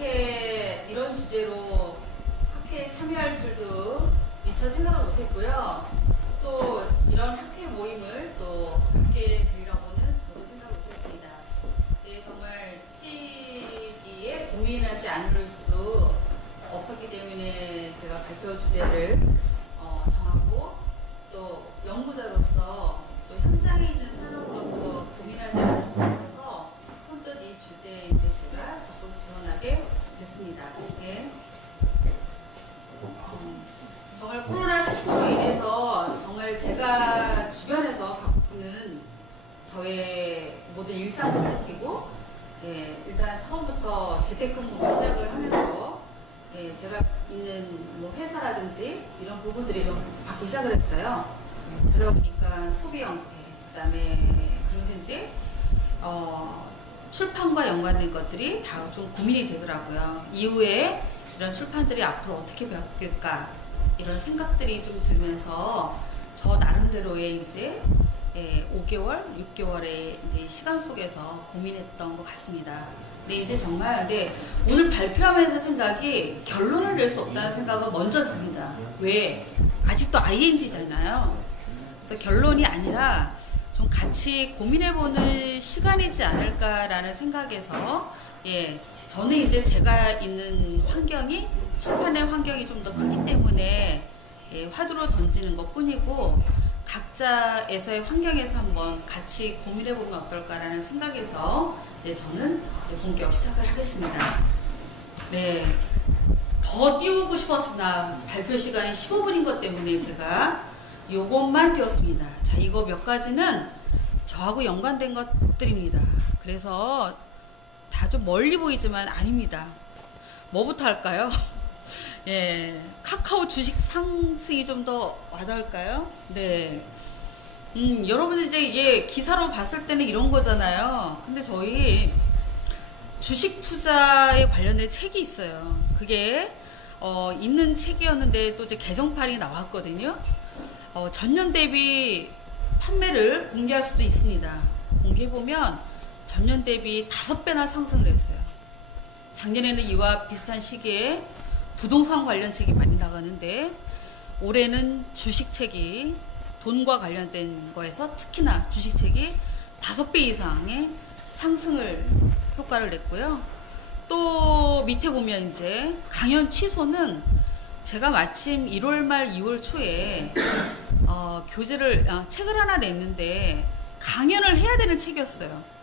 이렇게 이런 주제로 학회에 참여할 줄도 미처 생각을 못했고요. 또 이런 학회 모임을 또 함께 드리라고는 저도 생각 못했습니다. 네, 정말 시기에 고민하지 않을 수 없었기 때문에 제가 발표 주제를 정하고 또 연구자로서 또 현장에 있는 사람으로서 고민하지 않을 수 없어서 선뜻 이 주제에 이제 제가 적극 지원하게 됐습니다. 네. 정말 코로나19로 인해서 정말 제가 주변에서 겪는 저의 모든 일상을 밝히고, 예, 일단 처음부터 재택근무로 시작을 하면서, 예, 제가 있는 뭐 회사라든지 이런 부분들이 좀 바뀌기 시작을 했어요. 그러다 보니까 소비 형태, 그 다음에 그러든지 출판과 연관된 것들이 다 좀 고민이 되더라고요. 이후에 이런 출판들이 앞으로 어떻게 바뀔까 이런 생각들이 좀 들면서 저 나름대로의 이제 5개월, 6개월의 이제 시간 속에서 고민했던 것 같습니다. 근데 이제 정말 오늘 발표하면서 생각이 결론을 낼 수 없다는 생각은 먼저 듭니다. 왜? 아직도 ING잖아요. 그래서 결론이 아니라 좀 같이 고민해보는 시간이지 않을까라는 생각에서, 예, 저는 이제 제가 있는 환경이 출판의 환경이 좀 더 크기 때문에, 예, 화두로 던지는 것 뿐이고 각자에서의 환경에서 한번 같이 고민해보면 어떨까라는 생각에서, 네, 저는 이제 본격 시작을 하겠습니다. 네, 더 띄우고 싶었으나 발표 시간이 15분인 것 때문에 제가 요것만 띄웠습니다. 자, 이거 몇 가지는 저하고 연관된 것들입니다. 그래서 다 좀 멀리 보이지만 아닙니다. 뭐부터 할까요? 예, 카카오 주식 상승이 좀 더 와닿을까요? 네. 여러분들 이제, 예, 기사로 봤을 때는 이런 거잖아요. 근데 저희 주식 투자에 관련된 책이 있어요. 그게, 있는 책이었는데 또 이제 개정판이 나왔거든요. 전년 대비 판매를 공개할 수도 있습니다. 공개해보면 전년 대비 5배나 상승을 했어요. 작년에는 이와 비슷한 시기에 부동산 관련 책이 많이 나가는데 올해는 주식책이 돈과 관련된 거에서 특히나 주식책이 5배 이상의 상승을 효과를 냈고요. 또 밑에 보면 이제 강연 취소는 제가 마침 1월 말 2월 초에 책을 하나 냈는데 강연을 해야 되는 책이었어요.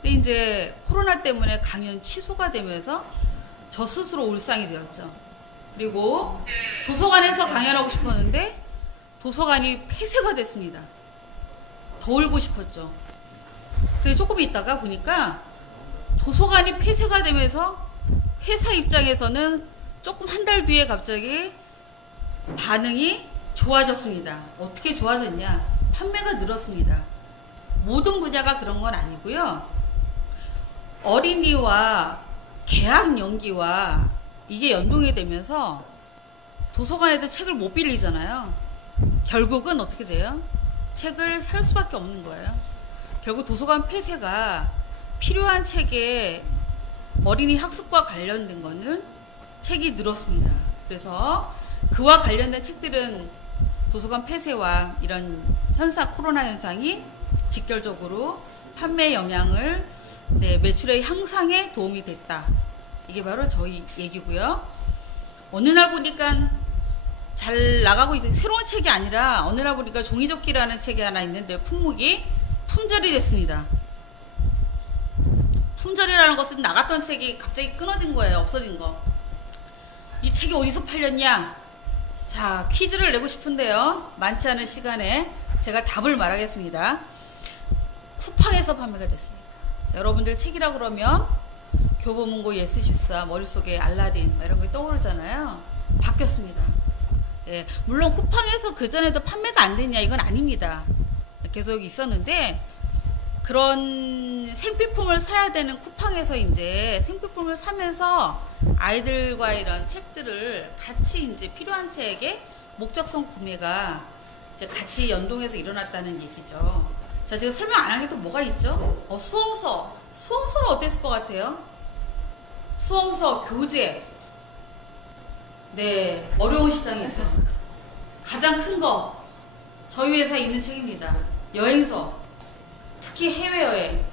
근데 이제 코로나 때문에 강연 취소가 되면서 저 스스로 울상이 되었죠. 그리고 도서관에서 강연하고 싶었는데 도서관이 폐쇄가 됐습니다. 더 울고 싶었죠. 그래서 조금 있다가 보니까 도서관이 폐쇄가 되면서 회사 입장에서는 조금 한 달 뒤에 갑자기 반응이 좋아졌습니다. 어떻게 좋아졌냐? 판매가 늘었습니다. 모든 분야가 그런 건 아니고요. 어린이와 개학 연기와 이게 연동이 되면서 도서관에서 책을 못 빌리잖아요. 결국은 어떻게 돼요? 책을 살 수밖에 없는 거예요. 결국 도서관 폐쇄가 필요한 책에 어린이 학습과 관련된 거는 책이 늘었습니다. 그래서 그와 관련된 책들은 도서관 폐쇄와 이런 코로나 현상이 직결적으로 판매 영향을, 네, 매출의 향상에 도움이 됐다. 이게 바로 저희 얘기고요. 어느 날 보니까 잘 나가고 있어요. 새로운 책이 아니라 어느 날 보니까 종이접기라는 책이 하나 있는데 품목이 품절이 됐습니다. 품절이라는 것은 나갔던 책이 갑자기 끊어진 거예요. 없어진 거. 이 책이 어디서 팔렸냐? 자, 퀴즈를 내고 싶은데요. 많지 않은 시간에 제가 답을 말하겠습니다. 쿠팡에서 판매가 됐습니다. 자, 여러분들 책이라 그러면 교보문고, 예스14, 머릿속에 알라딘 이런 게 떠오르잖아요. 바뀌었습니다. 예, 물론 쿠팡에서 그전에도 판매가 안 됐냐 이건 아닙니다. 계속 있었는데 그런 생필품을 사야 되는 쿠팡에서 이제 생필품을 사면서 아이들과 이런 책들을 같이 이제 필요한 책에 목적성 구매가 이제 같이 연동해서 일어났다는 얘기죠. 자, 제가 설명 안 한 게 또 뭐가 있죠? 수험서. 수험서는 어땠을 것 같아요? 수험서, 교재. 네, 어려운 시장이죠. 가장 큰 거, 저희 회사에 있는 책입니다. 여행서, 특히 해외여행.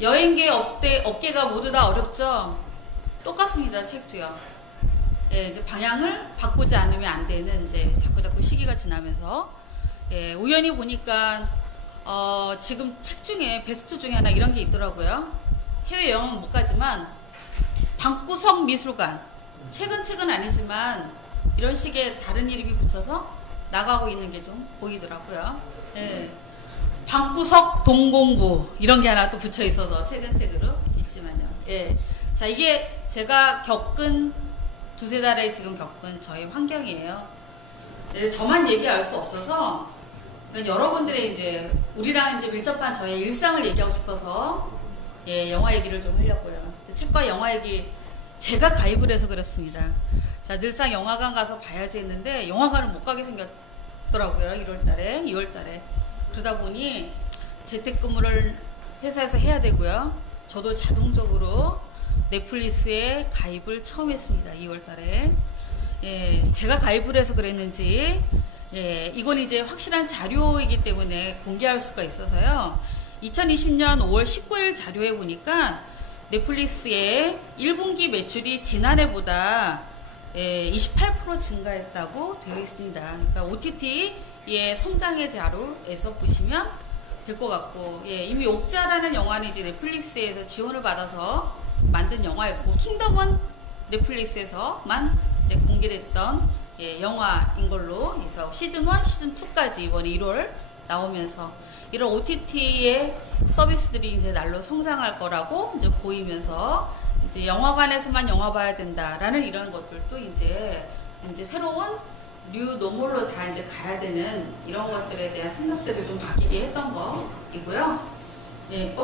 여행계 업계가 모두 다 어렵죠? 똑같습니다, 책도요. 예, 이제 방향을 바꾸지 않으면 안 되는, 이제 자꾸 시기가 지나면서. 예, 우연히 보니까, 지금 책 중에, 베스트 중에 하나 이런 게 있더라고요. 해외여행은 못 가지만, 방구석 미술관. 책은 아니지만, 이런 식의 다른 이름이 붙여서 나가고 있는 게 좀 보이더라고요. 예. 방구석 동공부. 이런 게 하나 또 붙여 있어서 책으로 있지만요. 예. 자, 이게 제가 겪은 두세 달에 지금 겪은 저희 환경이에요. 예, 저만 얘기할 수 없어서, 그러니까 여러분들의 이제, 우리랑 이제 밀접한 저의 일상을 얘기하고 싶어서, 예, 영화 얘기를 좀 하려고요. 책과 영화 얘기, 제가 가입을 해서 그렇습니다. 자, 늘상 영화관 가서 봐야지 했는데, 영화관을 못 가게 생겼더라고요. 1월달에, 2월달에. 그러다 보니, 재택근무를 회사에서 해야 되고요. 저도 자동적으로 넷플릭스에 가입을 처음 했습니다. 2월달에. 예, 제가 가입을 해서 그랬는지, 예, 이건 이제 확실한 자료이기 때문에 공개할 수가 있어서요. 2020년 5월 19일 자료에 보니까 넷플릭스의 1분기 매출이 지난해보다 28% 증가했다고 되어 있습니다. 그러니까 OTT의 성장의 자료에서 보시면 될 것 같고, 예, 이미 옥자라는 영화는 이제 넷플릭스에서 지원을 받아서 만든 영화였고, 킹덤은 넷플릭스에서만 이제 공개됐던, 예, 영화인 걸로 해서 시즌 1, 시즌 2까지 이번에 1월 나오면서 이런 OTT의 서비스들이 이제 날로 성장할 거라고 이제 보이면서, 이제 영화관에서만 영화 봐야 된다라는 이런 것들도 이제 새로운 뉴 노멀로 다 이제 가야 되는 이런 것들에 대한 생각들을 좀 바뀌게 했던 거이고요. 예,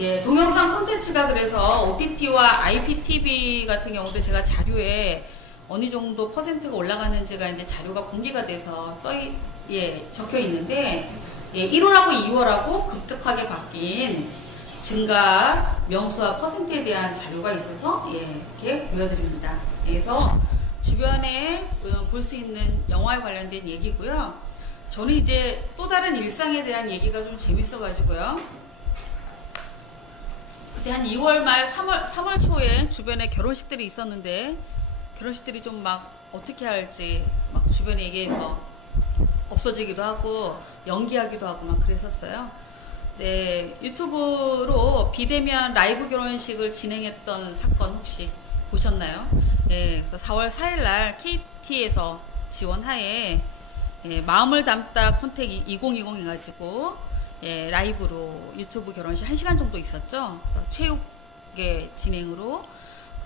예, 동영상 콘텐츠가 그래서 OTT와 IPTV 같은 경우도 제가 자료에 어느 정도 퍼센트가 올라가는지가 이제 자료가 공개가 돼서 적혀 있는데, 예, 1월하고 2월하고 급격하게 바뀐 증가 명수와 퍼센트에 대한 자료가 있어서, 예, 이렇게 보여드립니다. 그래서 주변에 볼 수 있는 영화에 관련된 얘기고요. 저는 이제 또 다른 일상에 대한 얘기가 좀 재밌어가지고요. 그때 한 2월 말 3월 초에 주변에 결혼식들이 있었는데, 결혼식들이 좀 막 어떻게 할지 막 주변에 얘기해서 없어지기도 하고 연기하기도 하고 막 그랬었어요. 네, 유튜브로 비대면 라이브 결혼식을 진행했던 사건 혹시 보셨나요? 네, 그래서 4월 4일 날 KT에서 지원하에, 예, 마음을 담다 콘택 2020 해가지고, 예, 라이브로 유튜브 결혼식 1시간 정도 있었죠. 체육의 진행으로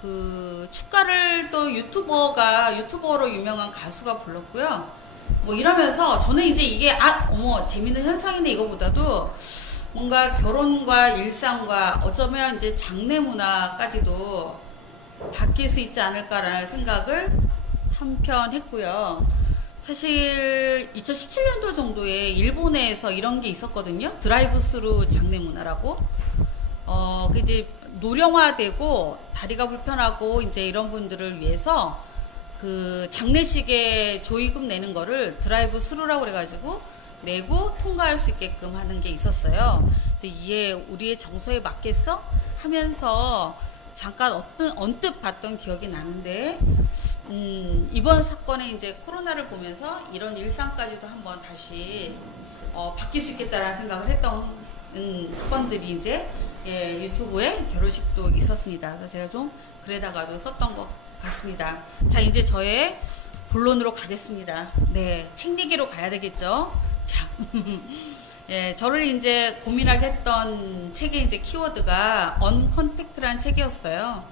그 축가를 또 유튜버로 유명한 가수가 불렀고요. 뭐 이러면서 저는 이제 이게 어머 재밌는 현상인데, 이거보다도 뭔가 결혼과 일상과 어쩌면 이제 장례 문화까지도 바뀔 수 있지 않을까라는 생각을 한편 했고요. 사실 2017년도 정도에 일본에서 이런 게 있었거든요. 드라이브 스루 장례 문화라고. 그 이제 노령화되고 다리가 불편하고 이제 이런 분들을 위해서 그 장례식에 조의금 내는 거를 드라이브 스루라고 그래가지고 내고 통과할 수 있게끔 하는 게 있었어요. 이게 우리의 정서에 맞겠어? 하면서 잠깐 언뜻 봤던 기억이 나는데, 이번 사건에 이제 코로나를 보면서 이런 일상까지도 한번 다시 바뀔 수 있겠다라는 생각을 했던 사건들이 이제, 예, 유튜브에 결혼식도 있었습니다. 그래서 제가 좀 글에다가도 썼던 것 같습니다. 자, 이제 저의 본론으로 가겠습니다. 네, 책 얘기로 가야 되겠죠. 자, 예, 저를 이제 고민하게 했던 책의 이제 키워드가 언컨택트라는 책이었어요.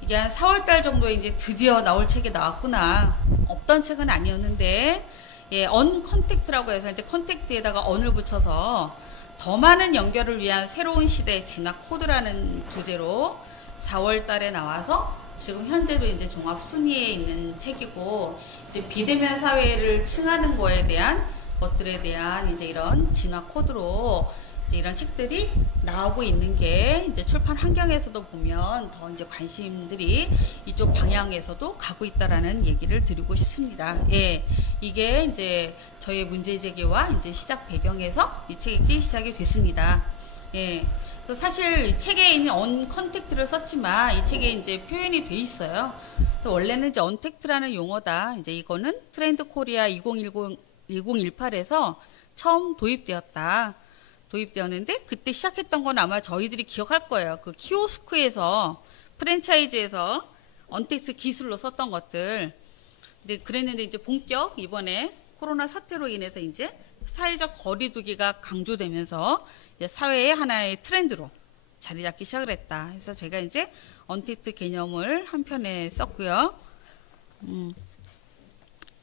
이게 한 4월달 정도에 이제 드디어 나올 책이 나왔구나. 없던 책은 아니었는데, 예, 언컨택트라고 해서 이제 컨택트에다가 언을 붙여서 더 많은 연결을 위한 새로운 시대 진학 코드라는 부제로 4월달에 나와서 지금 현재도 이제 종합 순위에 있는 책이고, 이제 비대면 사회를 칭하는 거에 대한 것들에 대한 이제 이런 진화 코드로 이제 이런 책들이 나오고 있는 게 이제 출판 환경에서도 보면 더 이제 관심들이 이쪽 방향에서도 가고 있다라는 얘기를 드리고 싶습니다. 예, 이게 이제 저의 문제 제기와 이제 시작 배경에서 이 책이 시작이 됐습니다. 예, 그래서 사실 이 책에 있는 언컨택트를 썼지만 이 책에 이제 표현이 돼 있어요. 원래는 이제 언택트라는 용어다. 이제 이거는 트렌드 코리아 2018에서 처음 도입되었는데 그때 시작했던 건 아마 저희들이 기억할 거예요. 그 키오스크에서 프랜차이즈에서 언택트 기술로 썼던 것들. 근데 그랬는데 이제 본격 이번에 코로나 사태로 인해서 이제 사회적 거리두기가 강조되면서 이제 사회의 하나의 트렌드로 자리 잡기 시작을 했다. 그래서 제가 이제 언택트 개념을 한 편에 썼고요.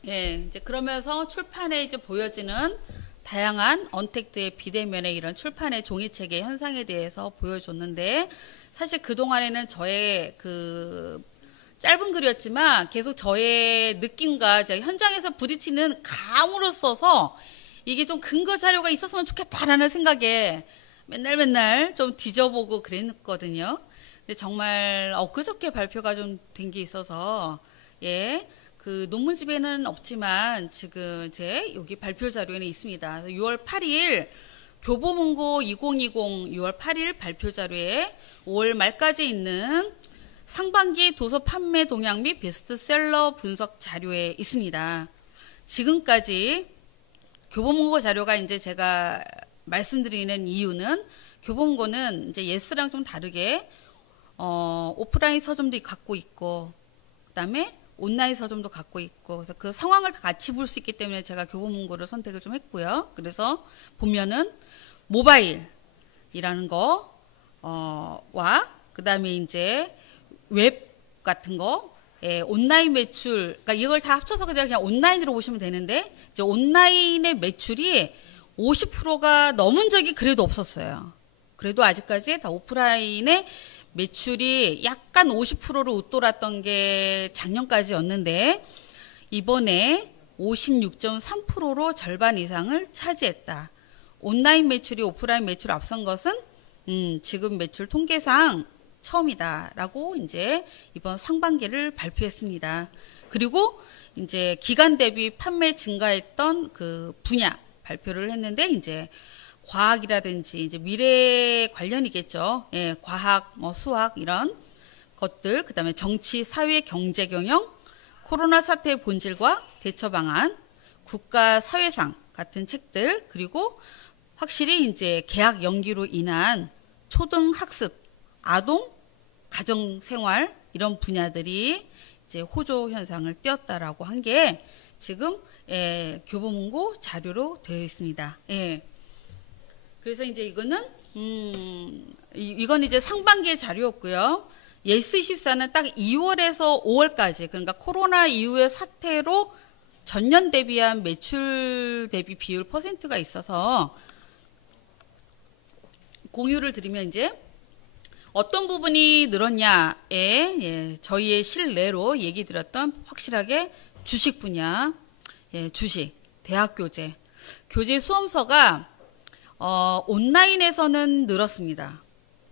예, 이제 그러면서 출판에 이제 보여지는 다양한 언택트의 비대면의 이런 출판의 종이책의 현상에 대해서 보여줬는데, 사실 그동안에는 저의 그 짧은 글이었지만 계속 저의 느낌과 제가 현장에서 부딪히는 감으로써서 이게 좀 근거 자료가 있었으면 좋겠다라는 생각에 맨날 좀 뒤져보고 그랬거든요. 근데 정말 엊그저께 발표가 좀 된 게 있어서, 예, 그 논문집에는 없지만 지금 제 여기 발표 자료에는 있습니다. 6월 8일 교보문고 2020 6월 8일 발표 자료에 5월 말까지 있는 상반기 도서 판매 동향 및 베스트셀러 분석 자료에 있습니다. 지금까지 교보문고 자료가 이제 제가 말씀드리는 이유는, 교보문고는 이제 예스랑 좀 다르게 오프라인 서점도 갖고 있고, 그다음에 온라인 서점도 갖고 있고, 그래서 그 상황을 다 같이 볼 수 있기 때문에 제가 교보문고를 선택을 좀 했고요. 그래서 보면은 모바일이라는 거와 그다음에 이제 웹 같은 거, 예, 온라인 매출, 그러니까 이걸 다 합쳐서 그냥 온라인으로 보시면 되는데, 이제 온라인의 매출이 50%가 넘은 적이 그래도 없었어요. 그래도 아직까지 다 오프라인의 매출이 약간 50%를 웃돌았던 게 작년까지였는데, 이번에 56.3%로 절반 이상을 차지했다. 온라인 매출이 오프라인 매출을 앞선 것은 지금 매출 통계상 처음이다라고 이제 이번 상반기를 발표했습니다. 그리고 이제 기간 대비 판매 증가했던 그 분야 발표를 했는데, 이제 과학이라든지 이제 미래 관련이겠죠. 예, 과학, 뭐 수학 이런 것들, 그다음에 정치, 사회, 경제 경영, 코로나 사태의 본질과 대처 방안, 국가 사회상 같은 책들, 그리고 확실히 이제 개학 연기로 인한 초등 학습, 아동, 가정 생활 이런 분야들이 이제 호조 현상을 띄었다라고 한 게 지금 교보문고 자료로 되어 있습니다. 예. 그래서 이제 이거는 이건 이제 상반기의 자료였고요. 예스24는 딱 2월에서 5월까지, 그러니까 코로나 이후의 사태로 전년 대비한 매출 대비 비율 퍼센트가 있어서 공유를 드리면, 이제 어떤 부분이 늘었냐에 저희의 실내로 얘기 드렸던 확실하게 주식 분야, 주식, 대학 교재, 교재 수험서가 온라인에서는 늘었습니다.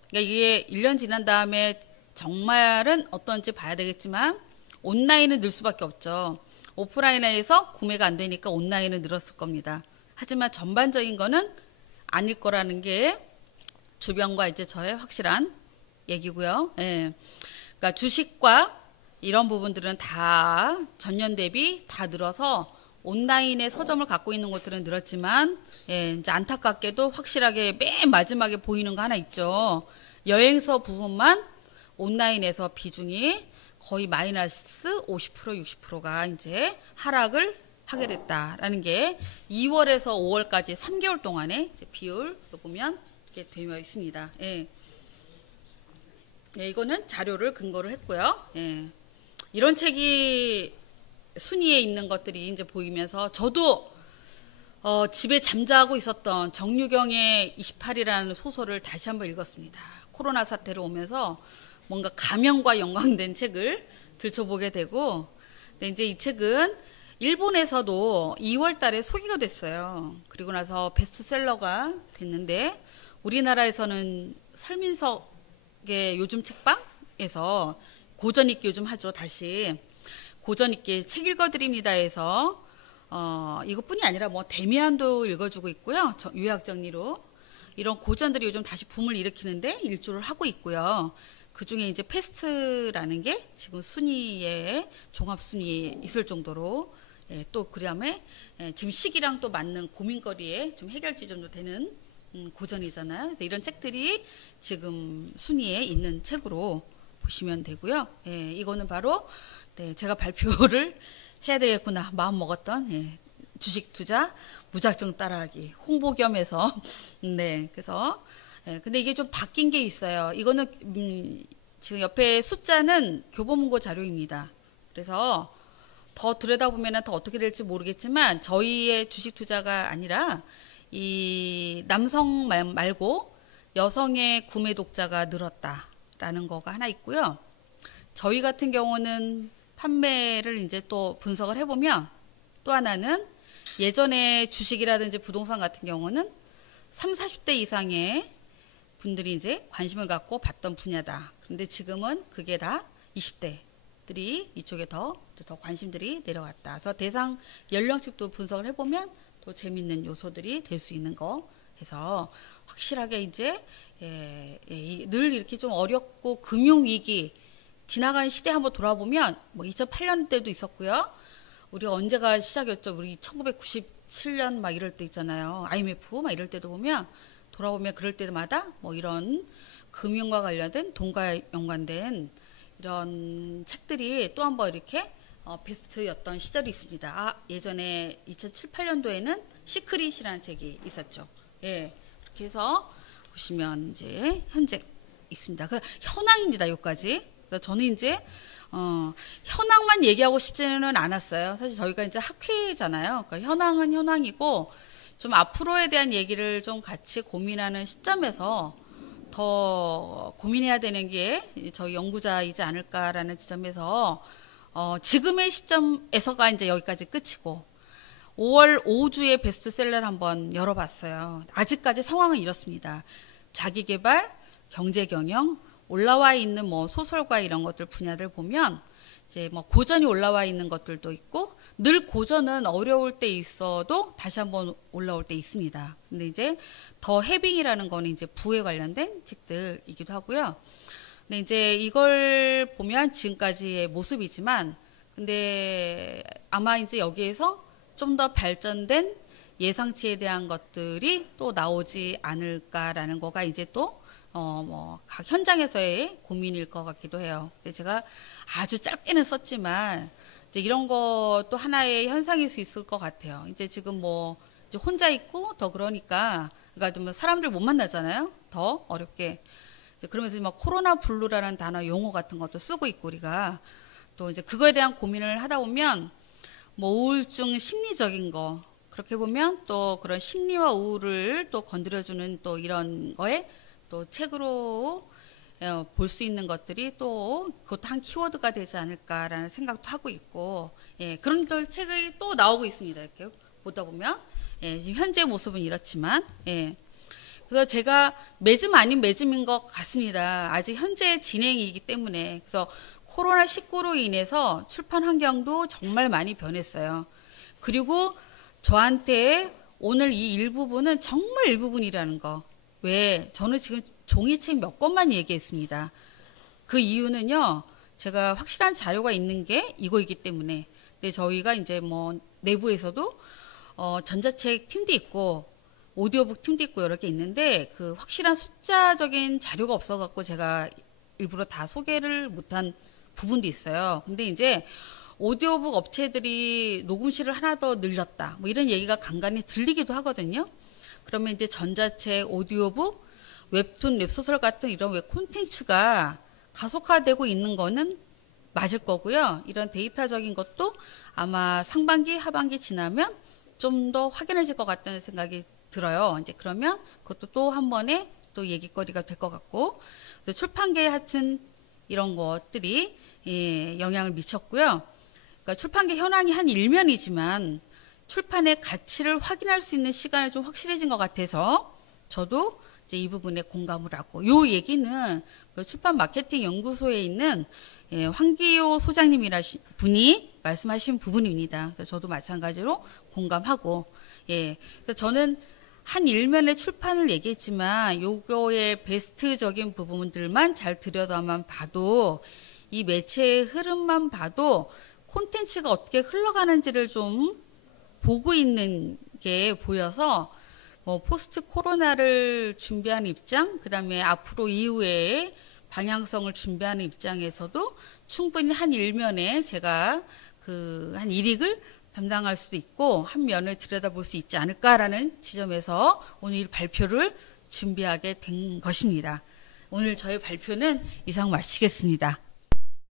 그러니까 이게 1년 지난 다음에 정말은 어떤지 봐야 되겠지만 온라인은 늘 수밖에 없죠. 오프라인에서 구매가 안 되니까 온라인은 늘었을 겁니다. 하지만 전반적인 거는 아닐 거라는 게 주변과 이제 저의 확실한 얘기고요. 예. 그러니까 주식과 이런 부분들은 다 전년 대비 다 늘어서 온라인에 서점을 갖고 있는 곳들은 늘었지만, 예, 이제 안타깝게도 확실하게 맨 마지막에 보이는 거 하나 있죠. 여행서 부분만 온라인에서 비중이 거의 마이너스 50%, 60%가 이제 하락을 하게 됐다라는 게 2월에서 5월까지 3개월 동안의 이제 비율 보면 이렇게 되어 있습니다. 예. 예, 이거는 자료를 근거로 했고요. 예. 이런 책이 순위에 있는 것들이 이제 보이면서 저도 집에 잠자고 있었던 정유경의 28이라는 소설을 다시 한번 읽었습니다. 코로나 사태를 오면서 뭔가 감염과 연관된 책을 들춰보게 되고, 근데 이제 이 책은 일본에서도 2월 달에 소개가 됐어요. 그리고 나서 베스트셀러가 됐는데, 우리나라에서는 설민석의 요즘 책방에서 고전읽기 요즘 하죠. 다시 고전읽기 책 읽어드립니다 해서 이것뿐이 아니라 뭐 데미안도 읽어주고 있고요. 요약정리로 이런 고전들이 요즘 다시 붐을 일으키는데 일조를 하고 있고요. 그 중에 이제 패스트라는 게 지금 순위에 종합 순위에 있을 정도로 또 그다음에 지금 시기랑 또 맞는 고민거리에 좀 해결 지점도 되는 고전이잖아요. 그래서 이런 책들이 지금 순위에 있는 책으로 보시면 되고요. 이거는 바로 제가 발표를 해야 되겠구나 마음 먹었던 주식 투자 무작정 따라하기 홍보 겸해서 그래서 근데 이게 좀 바뀐 게 있어요. 이거는 지금 옆에 숫자는 교보문고 자료입니다. 그래서 더 들여다보면 더 어떻게 될지 모르겠지만 저희의 주식 투자가 아니라 이 남성 말고 여성의 구매 독자가 늘었다라는 거가 하나 있고요. 저희 같은 경우는 판매를 이제 또 분석을 해보면 또 하나는 예전에 주식이라든지 부동산 같은 경우는 30, 40대 이상의 분들이 이제 관심을 갖고 봤던 분야다. 그런데 지금은 그게 다 20대들이 이쪽에 더 관심들이 내려갔다. 그래서 대상 연령층도 분석을 해보면 또 재밌는 요소들이 될 수 있는 거 해서 확실하게 이제 늘 이렇게 좀 어렵고 금융위기 지나간 시대 한번 돌아보면 뭐 2008년 때도 있었고요. 우리가 언제가 시작이었죠? 우리 1997년 막 이럴 때 있잖아요. IMF 막 이럴 때도 보면 돌아보면 그럴 때마다 뭐 이런 금융과 관련된 돈과 연관된 이런 책들이 또 한번 이렇게 베스트였던 시절이 있습니다. 예전에 2007, 8년도에는 시크릿이라는 책이 있었죠. 그렇게 해서 보시면 이제 현재 있습니다. 그 현황입니다. 여기까지. 저는 이제 현황만 얘기하고 싶지는 않았어요. 사실 저희가 이제 학회잖아요. 그러니까 현황은 현황이고 좀 앞으로에 대한 얘기를 좀 같이 고민하는 시점에서 더 고민해야 되는 게 저희 연구자이지 않을까라는 지점에서 지금의 시점에서가 이제 여기까지 끝이고 5월 5주의 베스트셀러를 한번 열어봤어요. 아직까지 상황은 이렇습니다. 자기계발, 경제경영, 올라와 있는 뭐 소설과 이런 것들 분야들 보면 이제 뭐 고전이 올라와 있는 것들도 있고 늘 고전은 어려울 때 있어도 다시 한번 올라올 때 있습니다. 근데 이제 더 해빙이라는 거는 이제 부에 관련된 책들이기도 하고요. 근데 이제 이걸 보면 지금까지의 모습이지만 근데 아마 이제 여기에서 좀 더 발전된 예상치에 대한 것들이 또 나오지 않을까라는 거가 이제 또 각 현장에서의 고민일 것 같기도 해요. 근데 제가 아주 짧게는 썼지만 이제 이런 것도 하나의 현상일 수 있을 것 같아요. 이제 지금 뭐 이제 혼자 있고 더 그러니까 좀 사람들 못 만나잖아요. 더 어렵게. 이제 그러면서 막 코로나 블루라는 단어 용어 같은 것도 쓰고 있고 우리가 또 이제 그거에 대한 고민을 하다 보면 뭐 우울증 심리적인 거 그렇게 보면 또 그런 심리와 우울을 또 건드려주는 또 이런 거에 또 책으로 볼 수 있는 것들이 또 그것도 한 키워드가 되지 않을까라는 생각도 하고 있고 그런 또 책이 또 나오고 있습니다. 이렇게 보다 보면 지금 현재 모습은 이렇지만 그래서 제가 매즘 아닌 매즘인 것 같습니다. 아직 현재 진행이기 때문에 그래서 코로나19로 인해서 출판 환경도 정말 많이 변했어요. 그리고 저한테 오늘 이 일부분은 정말 일부분이라는 거. 왜? 저는 지금 종이책 몇 권만 얘기했습니다. 그 이유는요, 제가 확실한 자료가 있는 게 이거이기 때문에. 근데 저희가 이제 뭐 내부에서도 전자책 팀도 있고, 오디오북 팀도 있고 여러 개 있는데, 그 확실한 숫자적인 자료가 없어갖고 제가 일부러 다 소개를 못한 부분도 있어요. 근데 이제 오디오북 업체들이 녹음실을 하나 더 늘렸다. 뭐 이런 얘기가 간간히 들리기도 하거든요. 그러면 이제 전자책, 오디오북, 웹툰, 웹소설 같은 이런 웹 콘텐츠가 가속화되고 있는 거는 맞을 거고요. 이런 데이터적인 것도 아마 상반기, 하반기 지나면 좀 더 확연해질 것 같다는 생각이 들어요. 이제 그러면 그것도 또 한 번에 또 얘기거리가 될 것 같고, 그래서 출판계에 하여튼 이런 것들이 영향을 미쳤고요. 그러니까 출판계 현황이 한 일면이지만 출판의 가치를 확인할 수 있는 시간이 좀 확실해진 것 같아서 저도 이제 이 부분에 공감을 하고, 요 얘기는 그 출판 마케팅 연구소에 있는 황기호 소장님이라 분이 말씀하신 부분입니다. 그래서 저도 마찬가지로 공감하고, 그래서 저는 한 일면의 출판을 얘기했지만 요거의 베스트적인 부분들만 잘 들여다만 봐도, 이 매체의 흐름만 봐도 콘텐츠가 어떻게 흘러가는지를 좀 보고 있는 게 보여서, 뭐 포스트 코로나를 준비하는 입장, 그 다음에 앞으로 이후에 방향성을 준비하는 입장에서도 충분히 한 일면에 제가 그 한 일익을 담당할 수도 있고 한 면을 들여다볼 수 있지 않을까라는 지점에서 오늘 이 발표를 준비하게 된 것입니다. 오늘 저희 발표는 이상 마치겠습니다.